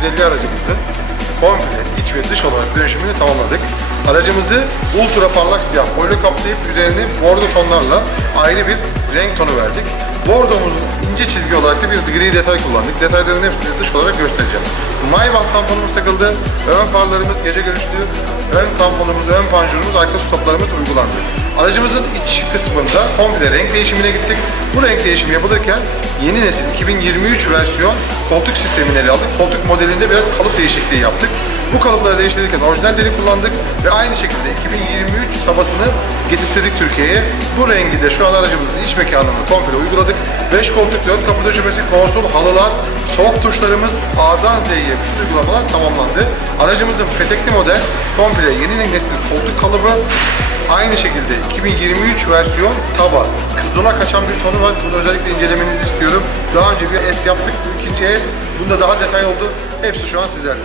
2050 aracımızın komple iç ve dış olarak dönüşümünü tamamladık. Aracımızı ultra parlak siyah boylu kaplayıp üzerini bordo tonlarla ayrı bir renk tonu verdik. Bordomuzun ince çizgi olarak da bir gri detay kullandık. Detayların hepsini dış olarak göstereceğim. Maybach tamponumuz takıldı. Ön farlarımız gece görüşlü. Ön tamponumuz, ön panjurumuz, arka stoplarımız uygulandı. Aracımızın iç kısmında komple renk değişimine gittik. Bu renk değişimi yapılırken yeni nesil 2023 versiyon koltuk sistemini ele aldık. Koltuk modelinde biraz kalıp değişikliği yaptık. Bu kalıpları değiştirirken orijinal deri kullandık ve aynı şekilde 2023 tabasını getirttirdik Türkiye'ye. Bu rengi de şu an aracımızın iç mekanını komple uyguladık. 5 koltuk, 4 kapı döşemesi, konsol, halılar, soft tuşlarımız A'dan Z'ye bütün uygulamalar tamamlandı. Aracımızın petekli model komple yeni nesil koltuk kalıbı Aynı şekilde 2023 versiyon taba. Kızıla kaçan bir tonu var. Bunu özellikle incelemenizi istiyorum. Daha önce bir S yaptık. Bu ikinci S. Bunda daha detay oldu. Hepsi şu an sizlerle.